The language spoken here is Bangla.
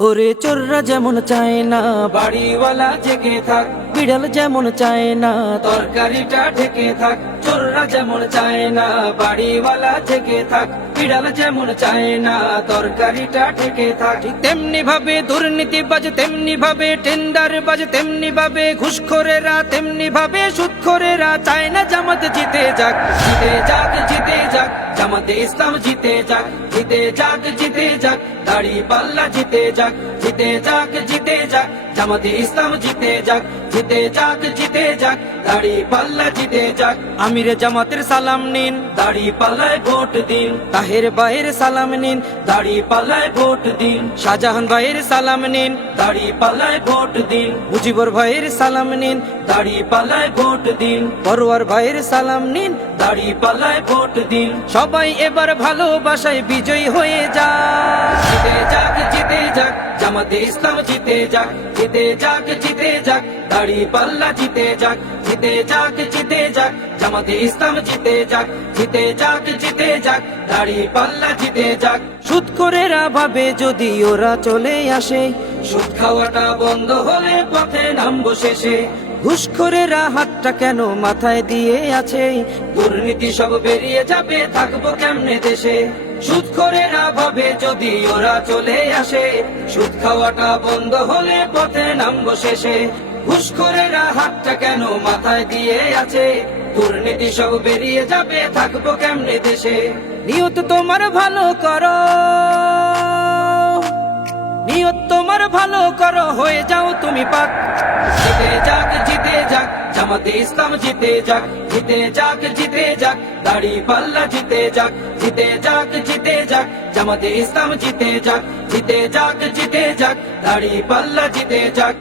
ওরে চোররা যেমন চায় না বাড়িওয়ালা জেগে থাক, বিড়াল যেমন চায় না তরকারিটা ঢেকে থাক। চোররা যেমন চায় না বাড়িওয়ালা জেগে থাক, বিড়াল যেমন চায় না তরকারিটা ঢেকে থাক। ঠিক তেমনি ভাবে দুর্নীতিবাজ, তেমনি ভাবে টেন্ডারবাজ, তেমনি ভাবে ঘুষখোরেরা, তেমনি ভাবে সুদখোরেরা চায় না জামাত জিতে যাক। জিতে যাক, জিতে যাক, জামাতে ইসলাম জিতে যাক। জিতে যাক, জিতে যাক, দাড়ি পাল্লা জিতে যাক। জিতে যাক, জিতে যাক, জামাতে ইসলাম জিতে যাক। জিতে যাক, জিতে যাক, দাড়ি পাল্লা জিতে যাক। আমিরে জামাতের সালাম নিন, দাড়ি পাল্লায় ভোট দিন। তাহের ভাইয়ের সালাম নিন, দাড়ি পাল্লায় ভোট দিন। শাহজাহান ভাইয়ের সালাম নিন, দাড়ি পাল্লায় ভোট দিন। মুজিবুর ভাইয়ের সালাম নিন, দাড়ি পাল্লায় ভোট দিন। পরোয়ার ভাইয়ের সালাম নিন, দাড়ি পাল্লায় ভোট দিন। সবাই এবার ভালোবাসায় বিজয়ী হয়ে যাক। জিতে যাক, জিতে যাক, জামাতে ইসলাম জিতে যাক। জিতে যাক, জিতে যাক, দাড়ি পাল্লা জিতে যাক। জিতে যাক, জিতে যাক, জামাতে ইসলাম জিতে যাক। জিতে যাক, জিতে যাক, দাড়ি পাল্লা জিতে যাক। সুদখোরেরা ভাবে যদি ওরা চলে আসে, সুদ খাওয়াটা বন্ধ হলে পথে নামবো শেষে। ঘুষখোরেরা হাতটা কেন মাথায় দিয়ে আছে, দুর্নীতি সব বেরিয়ে যাবে, থাকবো কেমনে দেশে। সুদখোরেরা ভাবে যদি ওরা চলে আসে, সুদ খাওয়াটা বন্ধ হলে পথে নামবো শেষে। ঘুষখোরেরা হাতটা কেন মাথায় দিয়ে আছে, দুর্নীতি সব বেরিয়ে যাবে, থাকবো কেমনে দেশে। নিয়ত তোমার ভালো করো, নিয়ত তোমার ভালো করো, হয়ে যাও তুমি পাক। জিতে যাক, জিতে যাক, জামাতে ইসলাম জিতে যাক। জিতে যাক, জিতে যাক, দাড়ি পাল্লা জিতে যাক। জিতে যাক, জিতে যাক, জামাতে ইসলাম জিতে যাক। জিতে যাক, জিতে যাক, দাড়ি পাল্লা জিতে যাক।